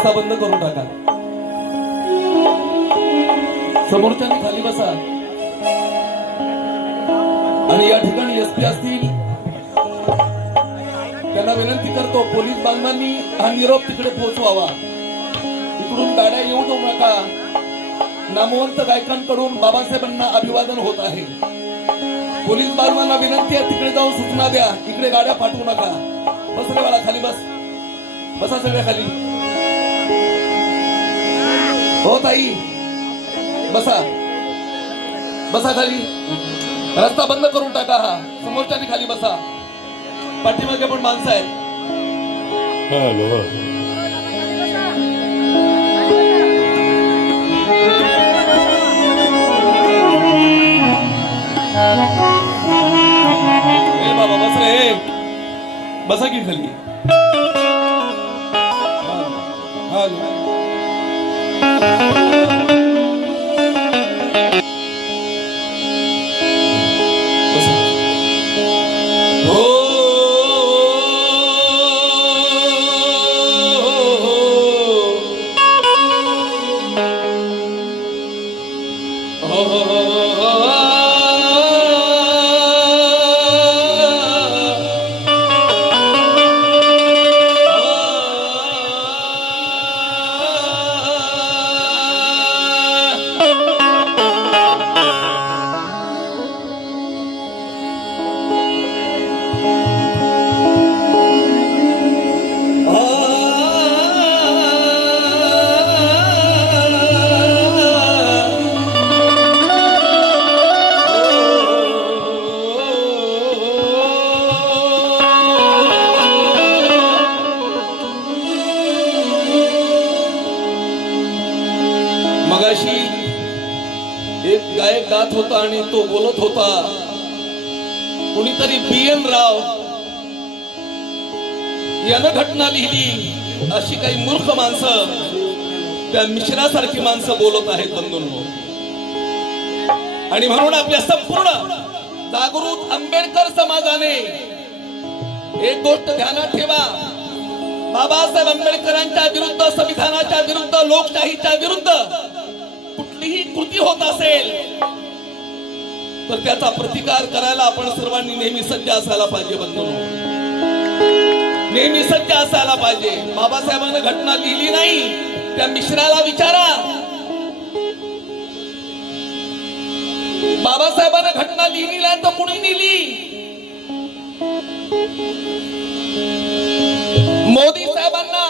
रस्ता बंद करून टाका. समोरच्यानी खाली बसा. आणि या ठिकाणी एसपी असतील त्यांना विनंती करतो, पोलीस बांधवांनी हा निरोप तिकडे पोहोचवावा. इकडून गाड्या येऊ देऊ नका. नामवंत गायकांकडून बाबासाहेबांना अभिवादन होत आहे. पोलीस बांधवांना विनंती आहे, तिकडे जाऊन सूचना द्या, इकडे गाड्या पाठवू नका. बस रे बाळा, खाली बस. बसा सगळ्या खाली. हो ताई, बसा बसा खाली. रस्ता बंद करून टाका. हा समोरच्यानी खाली बसा. पाठीमागे पण माणसं आहेत. बाबा बस रे, बसा की खाली. मगाशी एक गायक गात होता आणि तो बोलत होता, कुणीतरी BN राव यानं घटना लिहिली. अशी काही मूर्ख माणसं, त्या मिश्रासारखी माणसं बोलत आहेत बंधूंनो. आणि म्हणून आपल्या संपूर्ण जागृत आंबेडकर समाजाने एक गोष्ट ध्यानात ठेवा, बाबासाहेब आंबेडकरांच्या विरुद्ध, संविधानाच्या विरुद्ध, लोकशाहीच्या विरुद्ध कुठलीही कृती होत असेल तर त्याचा प्रतिकार करायला आपण सर्वांनी नेहमी सज्ज असायला पाहिजे बंधूंनो. नेहमी सज्ज असायला पाहिजे. बाबासाहेबांनी घटना लिहिली नाही, त्या मिश्राला विचारा. बाबासाहेबांनी घटना लिहिली नाही तर कुणी लिहिली? मोदी साहेबांना,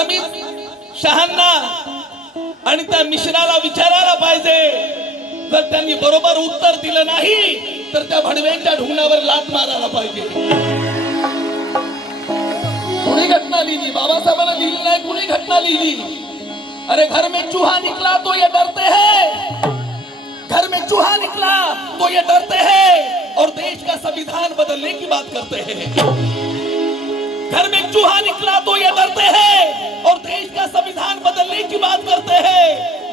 अमित शहांना आणि त्या मिश्राला विचारायला पाहिजे. जर त्यांनी बरोबर उत्तर दिलं नाही तर त्या भडव्यांच्या ढुंगणावर लात मारायला पाहिजे. कुणी घटना लिहिली? बाबासाहेबांना लिहिली नाही, कुणी घटना लिहिली? अरे घर में चूहा निकला तो ये डरते हैं, घर में चूहा निकला तो ये डरते हैं और देश का संविधान बदलने की बात करते हैं. घर में चूहा निकला तो ये डरते हैं और देश का संविधान बदलने की बात करते हैं.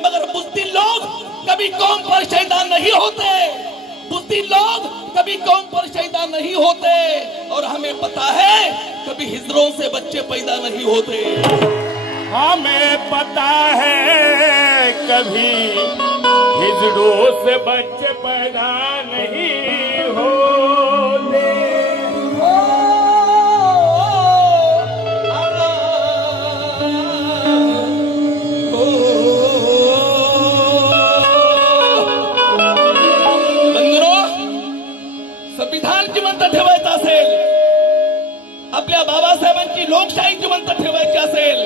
मगर बुज़दिल लोग कभी कौम पर शैतान नहीं होते. बुज़दिल लोग कभी कौम पर शैतान नहीं होते. और हमें पता है कभी हिजड़ों से बच्चे पैदा नहीं होते. हमें पता है कभी हिजड़ों से बच्चे पैदा नहीं होते. संविधान जिवंत ठेवायचं असेल, आपल्या बाबासाहेबांची लोकशाही जिवंत ठेवायची असेल,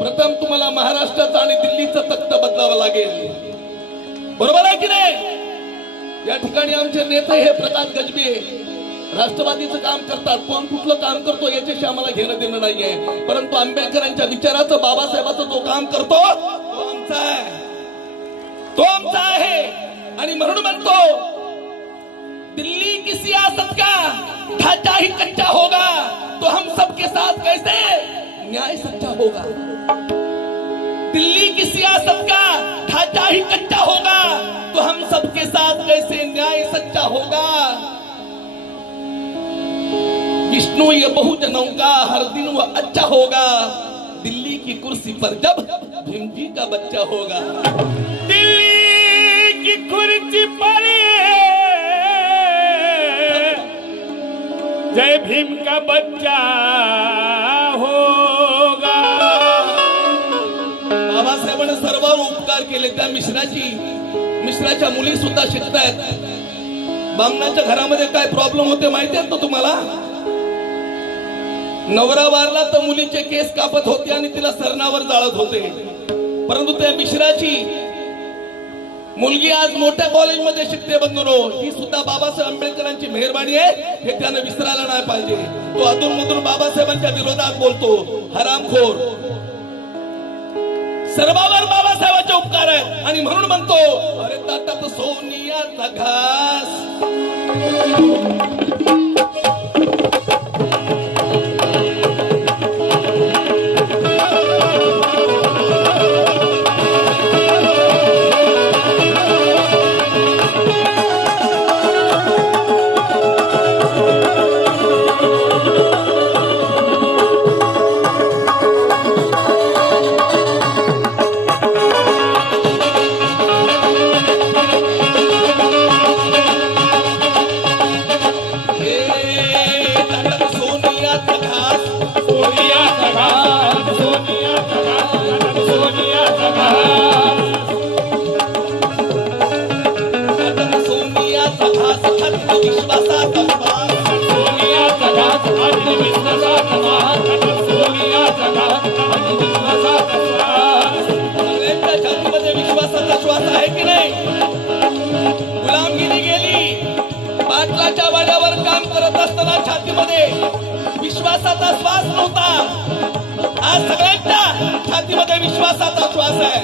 प्रथम तुम्हाला महाराष्ट्राचं आणि दिल्लीचं तख्त बदलावं लागेल. बरोबर आहे की नाही? या ठिकाणी आमचे नेते हे प्रकाश गजबे राष्ट्रवादीचं काम करतात. कोण कुठलं काम करतो याच्याशी आम्हाला घेणं देणं नाहीये. परंतु आंबेडकरांच्या विचाराचं, बाबासाहेबाचं जो काम करतो तो आमचा आहे, तो आमचा आहे. आणि म्हणून म्हणतो, दिल्ली की सियासत का ढांचा ही कच्चा होगा तो हम सबके साथ कैसे न्याय सच्चा होगा. दिल्ली की सियासत का ढांचा ही कच्चा होगा तो हम सबके साथ कैसे न्याय सच्चा होगा. विष्णु ये बहुजनों का हर दिन वो अच्छा होगा, दिल्ली की कुर्सी पर जब भीम जी का बच्चा होगा। दिल्ली की कुर्सी पर जय भीम का बच्चा होगा। बाबासाहेबांनी सर्वांवर उपकार केले। त्या मिश्राच्या मुली सुद्धा शिकतायत। बामणाच्या घरामध्ये काय प्रॉब्लेम होते माहिती आहेत ना तुम्हाला? नवरा वारला तर मुलीचे केस कापत होते आणि तिला सरणावर जाळत होते, परंतु त्या मिश्राची मुलगी आज मोठ्या कॉलेजमध्ये शिकते बंधूंनो। ही सुद्धा बाबासाहेब आंबेडकरांची मेहरबानी आहे, हे त्यानं विसरायला नाही पाहिजे। तो अधूनमधून बाबासाहेबांच्या विरोधात बोलतो, हरामखोर। सर्वांवर बाबासाहेबांचे उपकार आहेत आणि म्हणून म्हणतो, अरे ताटात सोनियाचा घास। विश्वासाचा श्वास आहे की नाही? गुलामगिरी गेली, पाटलाच्या वाड्यावर काम करत असताना छातीमध्ये विश्वासाचा श्वास नव्हता। आज सगळ्यांच्या छातीमध्ये विश्वासाचा श्वास आहे।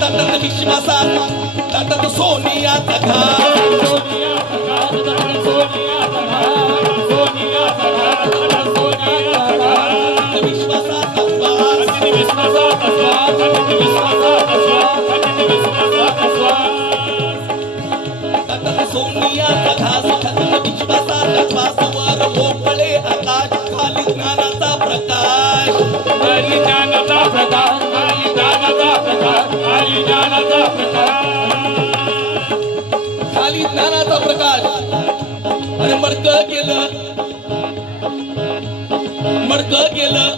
ताटात विश्वासात, ताटात सोनियाचा घास। विश्वासाचा सोनियाचा घास, विश्वासाचा श्वास। वर मोकळे आकाश, खाली ज्ञानाचा प्रकाश, खाली ज्ञानाचा प्रकाश, खाली ज्ञानाचा प्रकाश, खाली ज्ञानाचा प्रकाश, खाली ज्ञानाचा प्रकाश। अरे मडकं गेलं, मडकं गेलं,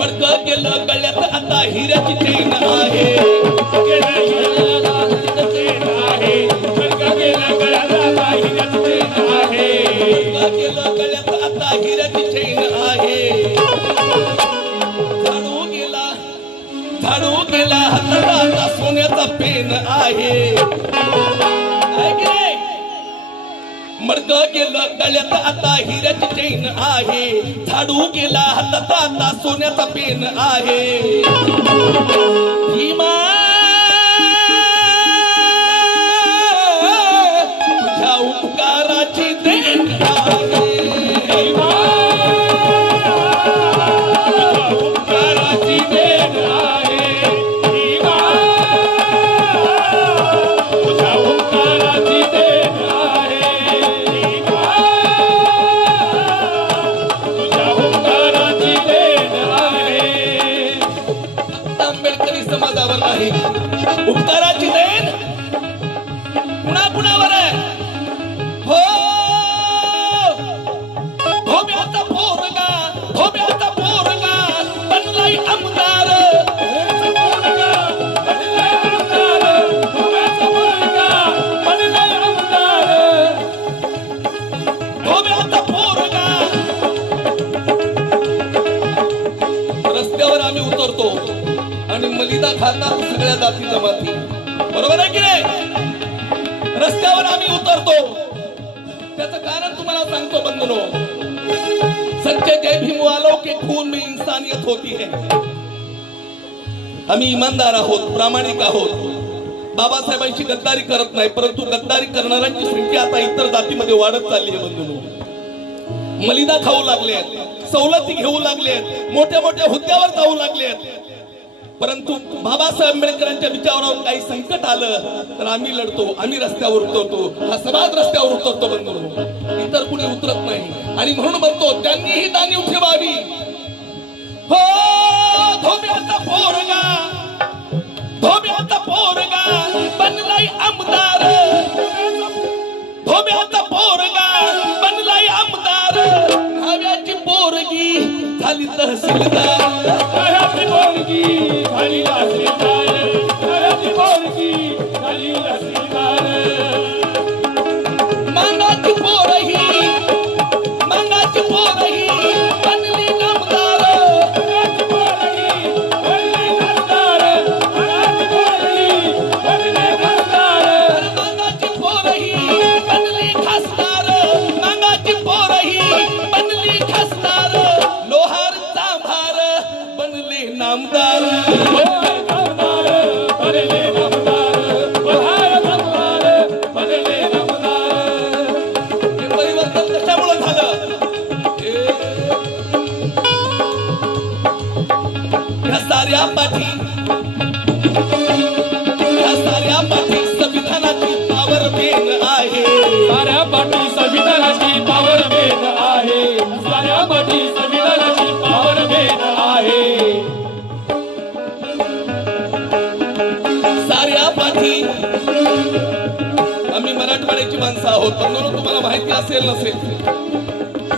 मडकं गेलं, गळ्यात आता हिऱ्याची चैन आहे। गळ्यात आता हिऱ्याची चैन आहे। झाडू गेला, झाडू गेला, हातात आता सोन्याचा पेन आहे। मडकं गेलं, गळ्यात आता हिऱ्याची चैन आहे। झाडू गेला, हातात आता सोन्याचा पेन आहे। भीमा तुझ्या उपकाराची देण आहे। भीमा तुझ्या उपकाराची देण आहे। भीमा तुझ्या उपकाराची देण आहे। आंबेडकरी समाजावर नाही, उपकाराची देण कुणाकुणावर आहे? हो धोब्याचा पोरगा, धोब्याचा पोरगा बनलाय आमदार। धोब्याचा पोरगा। रस्त्यावर आम्ही उतरतो आणि मलिदा खातात सगळ्या जाती जमाती, बरोबर आहे की नाही? रस्त्यावर आम्ही उतरतो, त्याचं कारण तुम्हाला सांगतो बंधुनो। सच्चे जय भीम वालों के खून में इंसानियत होती है। आम्ही इमानदार आहोत, प्रामाणिक आहोत, बाबासाहेबांची गद्दारी करत नाही, परंतु गद्दारी करणाऱ्यांची संख्या आता इतर जातीमध्ये वाढत चालली आहे बंधुनो। मलिदा खाऊ लागले आहेत, सवलती घेऊ लागले आहेत, मोठ्या मोठ्या हुद्द्यावर जाऊ लागले आहेत। परंतु बाबासाहेब आंबेडकरांच्या विचारावर काही संकट आलं तर आम्ही लढतो, आम्ही रस्त्यावर उतरतो, हा समाज रस्त्यावर उतरतो बंधू, इतर कुणी उतरत नाही. आणि म्हणून म्हणतो त्यांनीही जाणीव ठेवावी. हो धोब्याचा पोरगा, धोब्याचा पोरगा बनलाय आमदार, धोब्याचा पोरगा बनलाय आमदार, न्हाव्याची पोरगी झाली तहसीलदार, न्हाव्याची पोरगी झाली तहसीलदार, न्हाव्याची पोरगी झाली तहसीलदार. मांगाची पोरही, मांगाची पोरही बनली नामदार, न्हाव्याची पोरगी बनली खासदार, न्हाव्याची पोरगी बनली खासदार. मांगाची पोरही बनली खासदार, मांगाची पोरही बनली खासदार, लोहार चांभार बनले नामदार. लोहार चांभार बनले नामदार, लोहार चांभार बनले नामदार. हे परिवर्तन कशामुळे झालं? ह्या साऱ्या पाठी, ह्या साऱ्या पाठी संविधानाची पावर मेन आहे, साऱ्या पाठी संविधानाची पावर मेन आहे, साऱ्या पाठी संविधानाची पावर मेन आहे. साऱ्या पाठी. आम्ही मराठवाड्याची माणसं आहोत, बंधूंनो तुम्हाला माहिती असेल नसेल,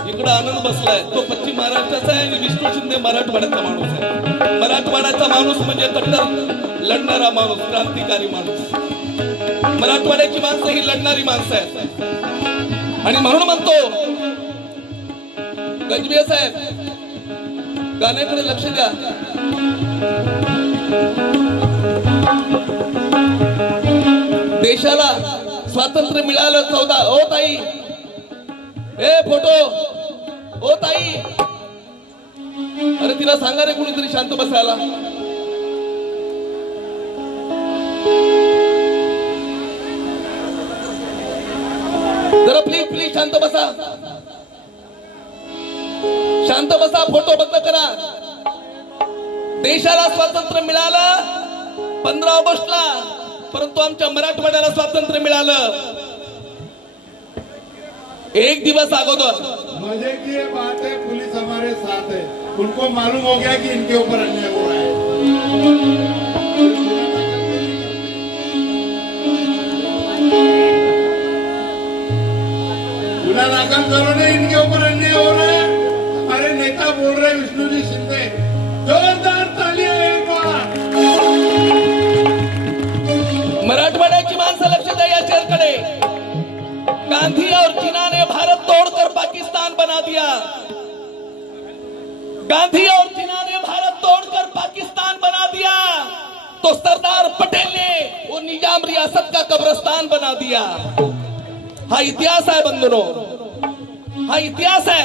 इकडं आनंद बसलाय, तो पश्चिम महाराष्ट्राचा आहे आणि विष्णू शिंदे मराठवाड्याचा माणूस आहे. मराठवाड्याचा माणूस म्हणजे कट्टर लढणारा माणूस, क्रांतिकारी माणूस. मराठवाड्याची माणसं ही लढणारी माणसं आहेत. आणि म्हणून म्हणतो गजबे साहेब, गाण्याकडे लक्ष द्या. देशाला स्वातंत्र्य मिळालं 14. ओ ताई, ए फोटो, ओ ताई, अरे तिला सांगा रे कुणीतरी शांत बसायला. जरा प्लीज प्लीज शांत बसा, शांत बसा, फोटो बंद करा. देशाला स्वातंत्र्य मिळालं 15 ऑगस्टला, परंतु आमच्या मराठवाड्याला स्वातंत्र्य मिळालं 1 दिवस अगोदर. मजे की ये बात है, पुलिस हमारे साथ है, उनको मालूम हो गया कि इनके ऊपर अन्याय हो रहा है. गुना दाखिल करो ने, इनके ऊपर अन्याय हो रहा है. हमारे नेता बोल रहे विष्णुजी शिंदे, जोरदार तालियां एक बार. मराठवाड्याची माणसं लक्ष द्या या चेअरकडे. गांधी और जिन्ना ने भारत तोड़कर पाकिस्तान बना दिया, गांधी और जिन्ना ने भारत तोड़कर पाकिस्तान बना दिया, तो सरदार पटेल ने वो निजाम रियासत का कब्रिस्तान बना दिया. हा इतिहास है बंधुओं, हा इतिहास है.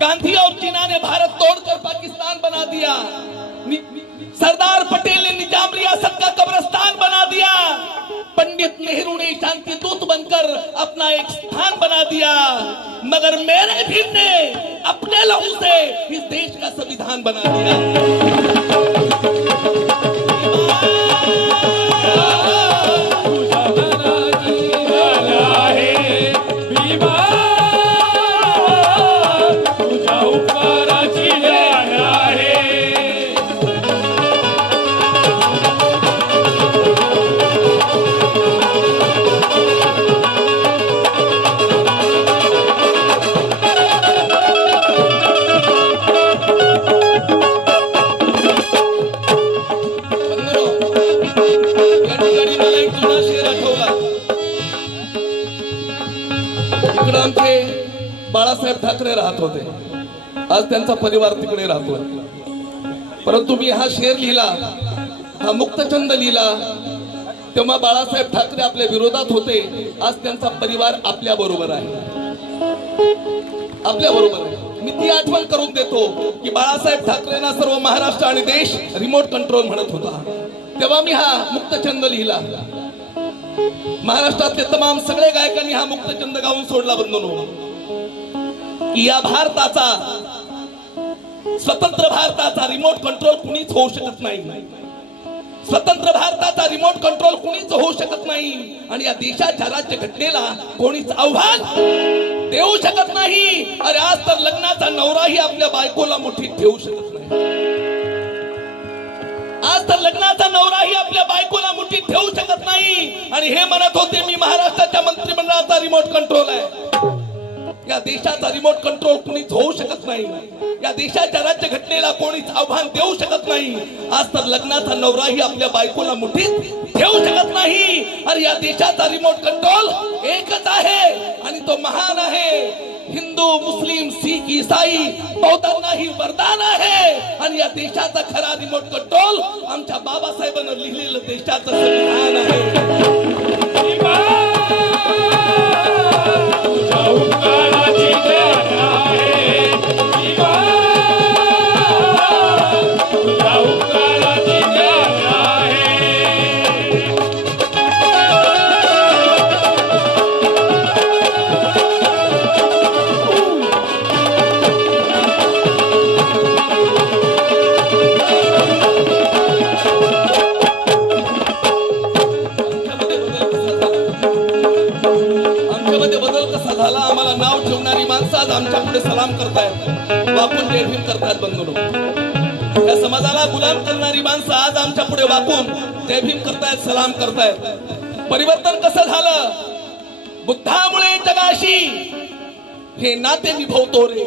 गांधी और जिन्ना ने भारत तोड़कर पाकिस्तान बना दिया, सरदार पटेल ने निजाम रियासत का कब्रिस्तान बना दिया, पंडित नेहरू ने शांति दूत बनकर अपना एक स्थान बना दिया, मगर मेरे भीम ने अपने लहू से इस देश का संविधान बना दिया. इकडे आमचे बाळासाहेब ठाकरे राहत होते, आज त्यांचा परिवार तिकडे राहतो. परंतु मी हा शेर लिहिला, हा मुक्तछंद लिहिला, तेव्हा बाळासाहेब ठाकरे आपल्या विरोधात होते. आज त्यांचा परिवार आपल्या बरोबर आहे, आपल्या बरोबर आहे. मी ती आठवण करून देतो की बाळासाहेब ठाकरेंना सर्व महाराष्ट्र आणि देश रिमोट कंट्रोल म्हणत होता, तेव्हा मी हा मुक्तछंद लिहिला. महाराष्ट्रातले तमाम सगळे गायकांनी हा मुक्तछंद गाऊन सोडला. बंधूंनो, या भारताचा, स्वतंत्र भारताचा रिमोट कंट्रोल कुणीच होऊ शकत नाही. स्वतंत्र भारताचा रिमोट कंट्रोल कोणीच होऊ शकत नाही आणि या देशाच्या राज्य घटनेला कोणीच आव्हान देऊ शकत नाही. अरे आज तर लग्नाचा नवराही आपल्या बायकोला मुठीत ठेवू शकत नाही. आज तर लग्नाचा नवराही आपल्या बायकोला मुठीत ठेवू शकत नाही आणि हे म्हणत होते मी महाराष्ट्राच्या मंत्रिमंडळाचा रिमोट कंट्रोल आहे. या देशाचा रिमोट कंट्रोल कोणीच होऊ शकत नाही. या देशाच्या राज्य घटनेला कोणीच आव्हान देऊ शकत नाही. आज तर लग्नाचा नवराही आपल्या बायकोला मुठीत ठेवू शकत नाही. अरे या देशाचा रिमोट कंट्रोल एकच आहे आणि तो महान आहे. हिंदू मुस्लिम शीख ईसाई बौद्धांनाही वरदान आहे आणि या देशाचा खरा रिमोट कंट्रोल आमच्या बाबासाहेबांनी लिहिलेलं देशाचं संविधान आहे. आम्हाला नाव ठेवणारी माणसं आज आमच्या पुढे सलाम करतायत, वाकून जय भीम करतायत. बंधूंनो, या समाजाला गुलाम करणारी माणसं आज आमच्या पुढे वाकून जय भीम करतायत, सलाम करतायत. परिवर्तन कसं झालं? बुद्धामुळे जगाशी हे नाते निभवतो रे.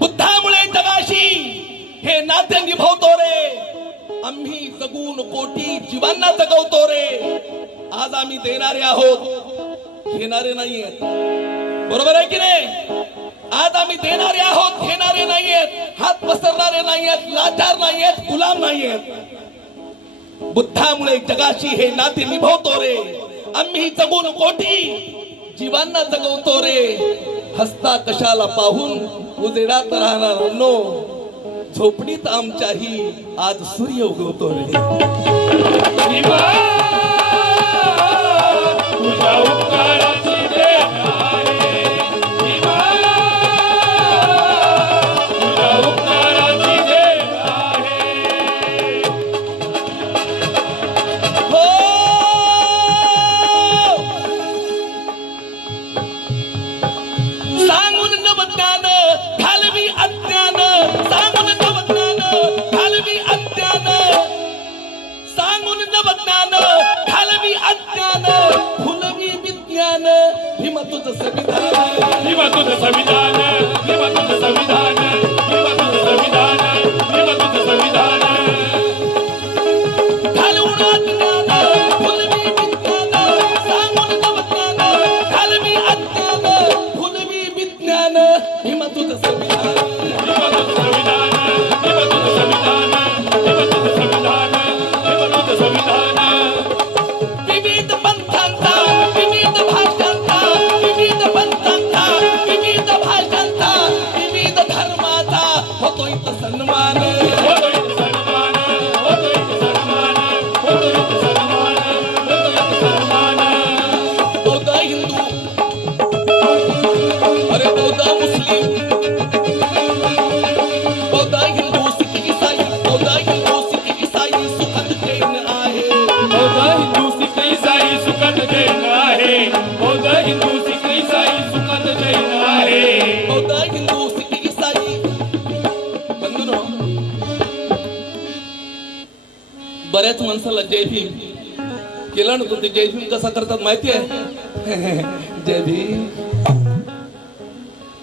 बुद्धामुळे जगाशी हे नाते निभवतो रे. आम्ही जगून कोटी जीवांना जगवतो रे. आज आम्ही देणारे आहोत, घेणारे नाहीयेत. बरोबर आहे की नाही? आज आम्ही देणारे आहोत, घेणारे नाहीयेत. हात पसरणारे नाहीयेत, लाचार नाहीयेत, गुलाम नाहीयेत. बुद्धामुळे जगाशी हे नाते निभवतो रे. आम्ही जगून कोटी जीवांना जगवतो रे. हसता कशाला पाहून उजेडात राहणार नो. झोपडीत आमच्याही आज सूर्य उगवतो रे. तुझ्या उपकाराची देण आहे देवा, तुझ्या उपकाराची देण आहे. हो सांगून नवज्ञान घालवी अज्ञान. सांगून नवज्ञान घालवी अज्ञान. सांगून नवज्ञान घालवी अज्ञान. भीम तुझं संविधान, भीम तुझं संविधान, भीम तुझं संविधान, भीम तुझं संविधान, भीम तुझं संविधान. घालवून अज्ञान फुलवी विज्ञान. सांगून नवज्ञान घालवी अज्ञान. फुलवी विज्ञान. भीम तुझं संविधान, भीम तुझं संविधान, भीम तुझं संविधान, भीम तुझं संविधान, भीम तुझं संविधान. विविध पंथांचा, विविध भाषांचा, विविध पंथांचा, विविध भाषांचा, विविध धर्माचा होतो इथं सन्मान. होतो इथं सन्मान, होतो इथं सन्मान, होतो इथं सन्मान, होतो इथं सन्मान. बौद्ध हिंदू, अरे बौद्ध मुस्लिम, बौद्ध हिंदू सिख ईसाई, बौद्ध हिंदू सिख ईसाई सुखद जैन आहे. बौद्ध हिंदू सिख ईसाई सुखद जैन आहे. बौद्ध हिंदू सिख ईसाई सुखद जैन आहे. बौद्ध हिंदू सिख ईसाई. बंधूंनो, बऱ्याच माणसाला जय भीम केलं ना, ते जय भीम कसा करतात माहिती आहे? जय भीम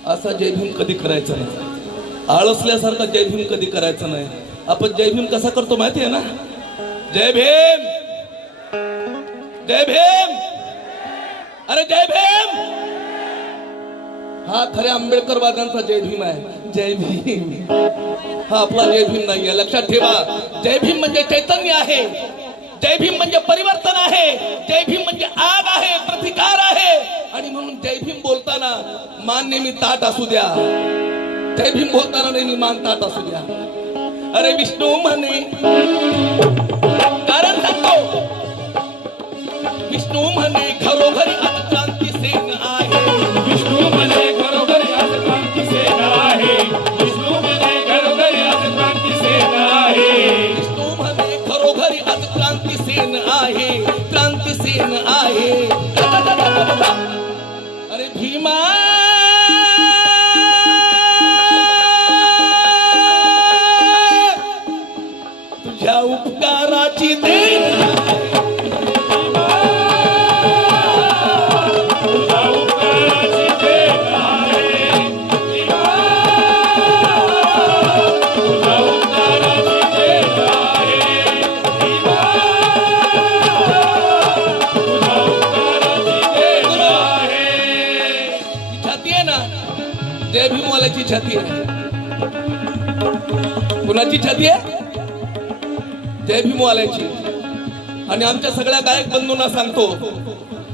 असा जय भीम कधी करायचा नाही. आळसल्यासारखा जय भीम कधी करायचा नाही. आपण जय भीम कसा करतो माहिती आहे ना? जय भीम, जय भीम, अरे जय भीम. हा खऱ्या आंबेडकरवाद्यांचा जय भीम आहे. जय भीम हा आपला जय भीम नाहीये, लक्षात ठेवा. जय भीम म्हणजे चैतन्य आहे. जय भीम म्हणजे परिवर्तन आहे. जय भीम म्हणजे आग आहे, प्रतिकार आहे. आणि म्हणून जय भीम बोलताना मान नेहमी ताट असू द्या. जय भीम बोलताना नेहमी मान ताट असू द्या. अरे विष्णू म्हणे, कारण सांगतो, विष्णू म्हणे घरोघरी आज क्रांती सेन आहे. विष्णू म्हणे घरोघरी आज क्रांती सेन आहे. विष्णू म्हणे घरोघरी आज क्रांती सेन आहे. विष्णू म्हणे घरोघरी छाती आहे? कुणाची छाती आहे? जय भीमवाल्याची. आणि आमच्या सगळ्या गायक बंधूंना सांगतो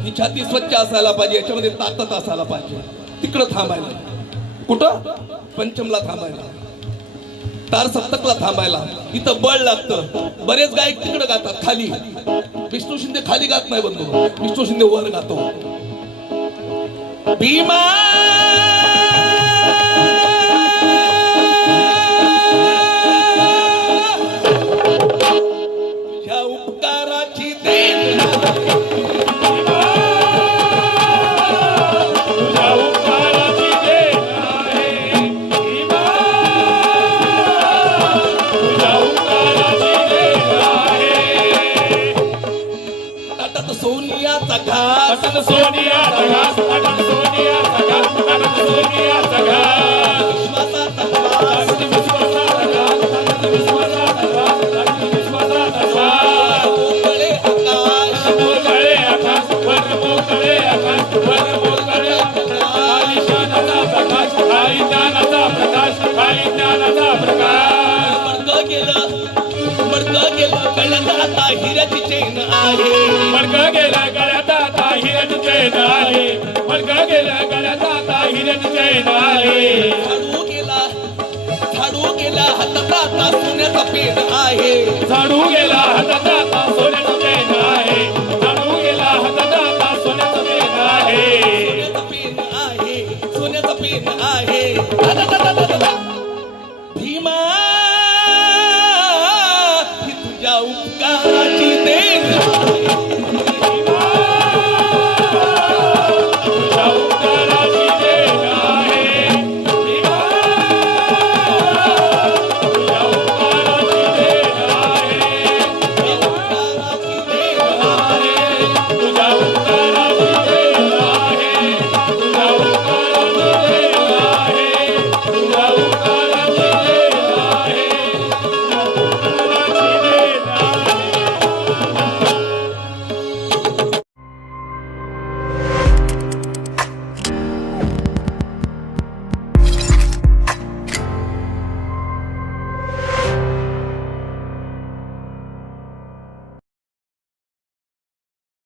ही छाती स्वच्छ असायला पाहिजे, याच्यामध्ये ताकद असायला पाहिजे. तिकडं थांबायला, कुठं? पंचमला थांबायला, तार सप्तकला थांबायला. इथं बळ लागतं. बरेच गायक तिकडे गातात खाली. विष्णू शिंदे खाली गात नाही बंधू, विष्णू शिंदे वर गातो. भीमा तुझ्या उपकाराची देण तुझ्या उपकाराची देण आहे भीमा, तुझ्या उपकाराची देण आहे. ताटात सोनियाचा घास, ताटात सोनियाचा घास, ताटात सोनियाचा घास, ताटात सोनियाचा घास. विश्वासाचा घास, ताटात विश्वासाचा घास, ताटात विश्वासाचा घास, ताटात विश्वासाचा घास. मोकळे आकाश, मोकळे आकाश, वर मोकळे आकाश, वर मोकळे आकाश. खाली ज्ञानाचा प्रकाश, खाली ज्ञानाचा प्रकाश, खाली ज्ञानाचा प्रकाश. मडकं गेलं कळलं आता हिऱ्याची चेन आहे. मडकं गेलं गळ्यात आता हिऱ्याची चैन आली, मडकं गेलं गळ्यात आता हिऱ्याची चैन आली. झाडू गेला हातात आता